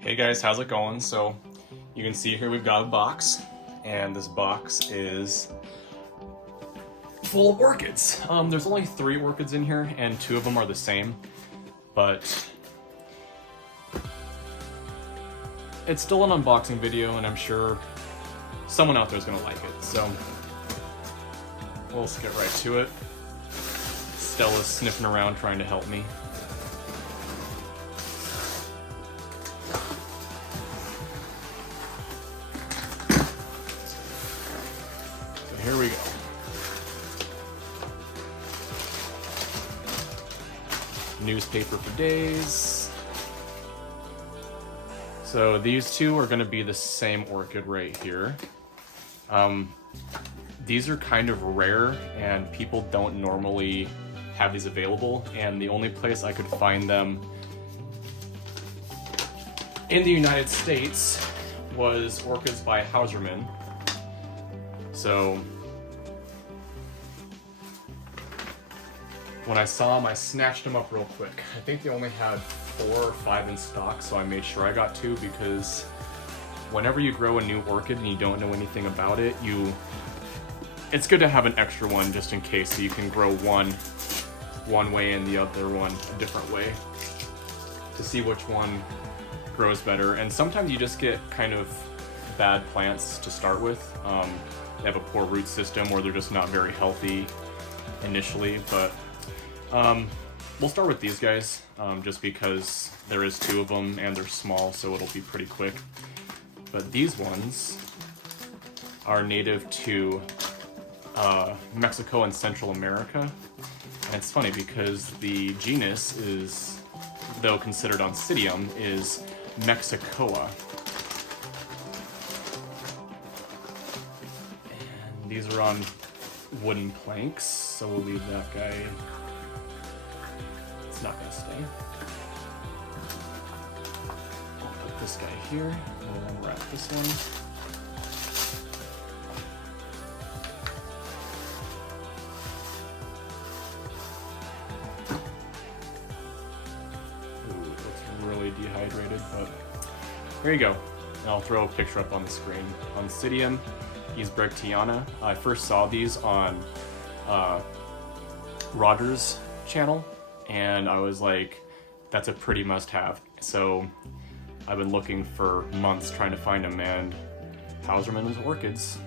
Hey guys, how's it going? So you can see here we've got a box, and this box is full of orchids. There's only 3 orchids in here, and 2 of them are the same, but it's still an unboxing video, and I'm sure someone out there is gonna like it. So we'll just get right to it. Stella's sniffing around trying to help me. Here we go. Newspaper for days. So these 2 are going to be the same orchid right here. These are kind of rare, and people don't normally have these available, and the only place I could find them in the United States was Orchids by Hausermann. So when I saw them, I snatched them up real quick. I think they only had 4 or 5 in stock, so I made sure I got 2, because whenever you grow a new orchid and you don't know anything about it, it's good to have an extra one just in case, so you can grow one way and the other one a different way to see which one grows better. And sometimes you just get kind of bad plants to start with. They have a poor root system, or they're just not very healthy initially, but we'll start with these guys, just because there is 2 of them and they're small, so it'll be pretty quick. But these ones are native to Mexico and Central America, and it's funny because the genus is, though considered Oncidium, is Mexicoa. These are on wooden planks, so we'll leave that guy. It's not gonna stay. I'll put this guy here, and we'll unwrap this one. Ooh, it looks really dehydrated, but there you go. And I'll throw a picture up on the screen. Oncidium Brechtiana. I first saw these on Roger's channel, and I was like, that's a pretty must-have. So I've been looking for months trying to find them, and Hausermann's Orchids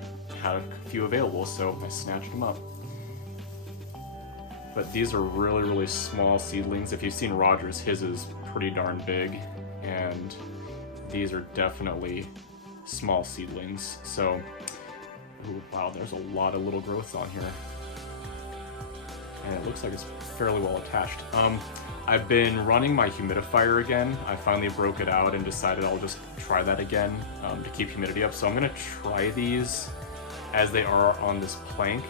had a few available, so I snatched them up. But these are really, really small seedlings. If you've seen Roger's, his is pretty darn big, and these are definitely small seedlings. So ooh, wow, there's a lot of little growth on here. And it looks like it's fairly well attached. I've been running my humidifier again. I finally broke it out and decided I'll just try that again to keep humidity up. So I'm gonna try these as they are on this plank.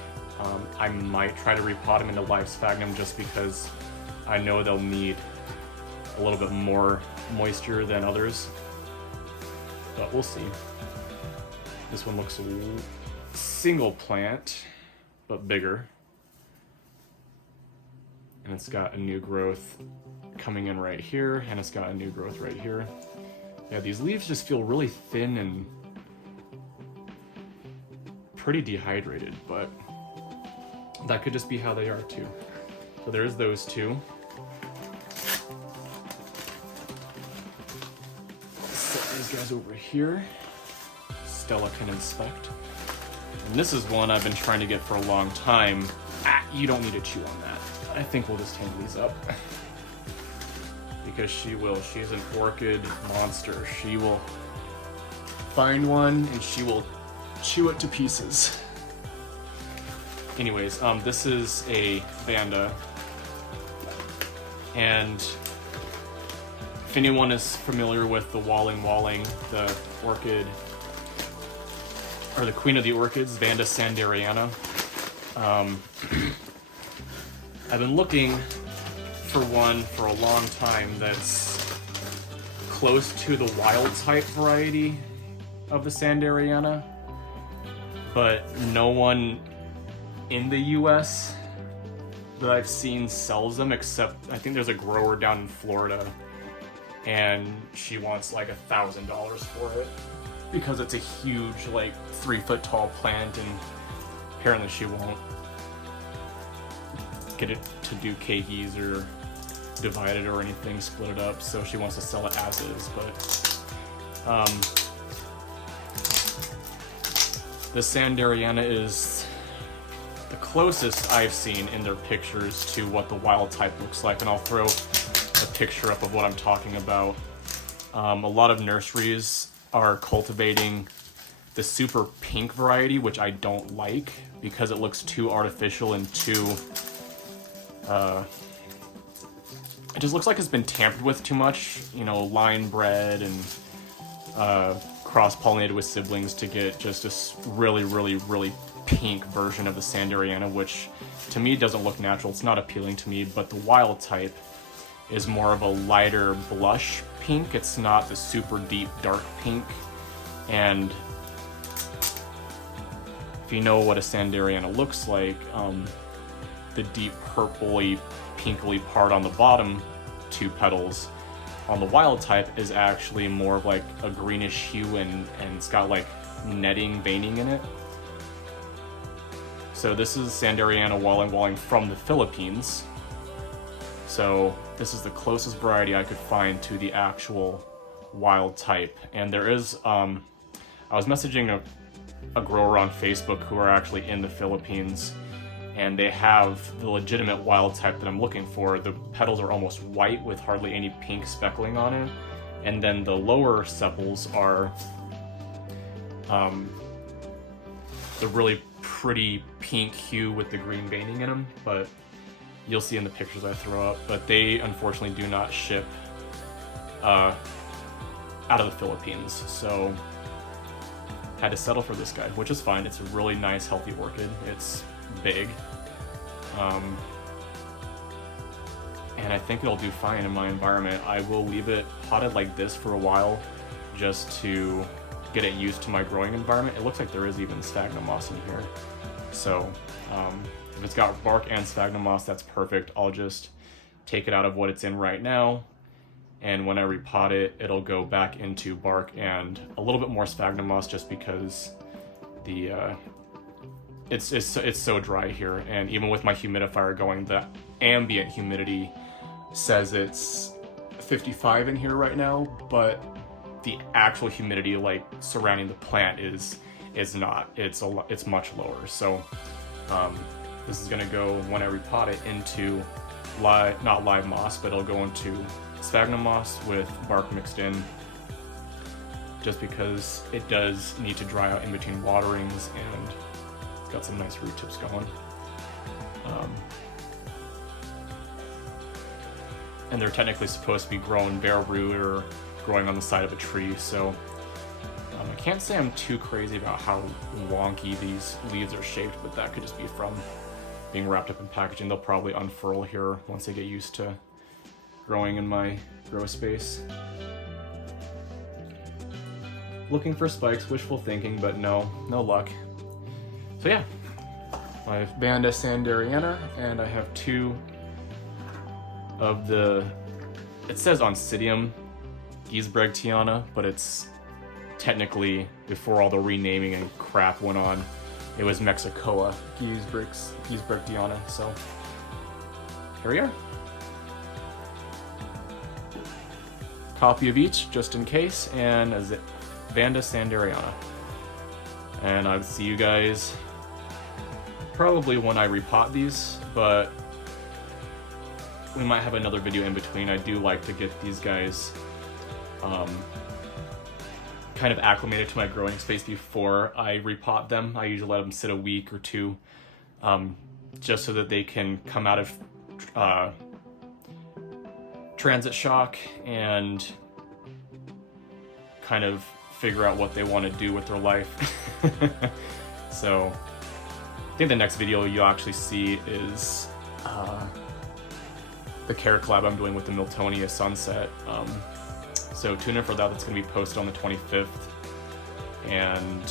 I might try to repot them into live sphagnum just because I know they'll need a little bit more moisture than others. But we'll see. This one looks single plant, but bigger. And it's got a new growth coming in right here, and it's got a new growth right here. Yeah, these leaves just feel really thin and pretty dehydrated, but that could just be how they are too. So there's those 2. Set these guys over here. Stella can inspect. And this is one I've been trying to get for a long time. You don't need to chew on that. I think we'll just hang these up. Because she will. She is an orchid monster. She will find one and she will chew it to pieces. Anyways, this is a Vanda. And if anyone is familiar with the Walling, the orchid, or the queen of the orchids, Vanda Sanderiana. I've been looking for one for a long time that's close to the wild type variety of the Sanderiana, but no one in the US that I've seen sells them, except I think there's a grower down in Florida and she wants like $1,000 for it because it's a huge, like 3-foot tall plant, and apparently she won't get it to do keikis or divide it or anything, split it up, so she wants to sell it as is. But the Sanderiana is the closest I've seen in their pictures to what the wild type looks like, and I'll throw a picture up of what I'm talking about. A lot of nurseries are cultivating the super pink variety, which I don't like because it looks too artificial and too it just looks like it's been tampered with too much, you know, line bred and cross-pollinated with siblings to get just a really pink version of the Sanderiana, which to me doesn't look natural. It's not appealing to me, but the wild type is more of a lighter blush pink. It's not the super deep dark pink. And if you know what a Sanderiana looks like, the deep purpley pinkly part on the bottom 2 petals on the wild type is actually more of like a greenish hue, and it's got like netting veining in it. So this is Sanderiana walling from the Philippines. So this is the closest variety I could find to the actual wild type. And there is, I was messaging a grower on Facebook who are actually in the Philippines, and they have the legitimate wild type that I'm looking for. The petals are almost white with hardly any pink speckling on it. And then the lower sepals are the really pretty pink hue with the green veining in them, but you'll see in the pictures I throw up. But they unfortunately do not ship out of the Philippines, so had to settle for this guy, which is fine. It's a really nice, healthy orchid. It's big, and I think it'll do fine in my environment. I will leave it potted like this for a while just to get it used to my growing environment. It looks like there is even sphagnum moss in here, so if it's got bark and sphagnum moss, that's perfect. I'll just take it out of what it's in right now, and when I repot it, it'll go back into bark and a little bit more sphagnum moss, just because the it's so dry here. And even with my humidifier going, the ambient humidity says it's 55 in here right now, but the actual humidity like surrounding the plant is not. It's much lower. So this is gonna go, when I repot it, into not live moss, but it'll go into sphagnum moss with bark mixed in, just because it does need to dry out in between waterings, and it's got some nice root tips going. And they're technically supposed to be grown bare root or growing on the side of a tree, so I can't say I'm too crazy about how wonky these leaves are shaped, but that could just be from being wrapped up in packaging. They'll probably unfurl here once they get used to growing in my grow space. Looking for spikes, wishful thinking, but no luck. So yeah, my Vanda Sanderiana, and I have 2 of the, it says Oncidium Giesbrechttiana, but it's technically, before all the renaming and crap went on, it was Mexicoa Giesbrechttiana, so here we are. Copy of each, just in case, and a Vanda Sanderiana. And I'll see you guys probably when I repot these, but we might have another video in between. I do like to get these guys kind of acclimated to my growing space before I repot them. I usually let them sit a week or 2, just so that they can come out of transit shock and kind of figure out what they want to do with their life. So I think the next video you'll actually see is the care collab I'm doing with the Miltonia Sunset. So tune in for that. That's going to be posted on the 25th. And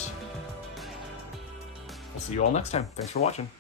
we'll see you all next time. Thanks for watching.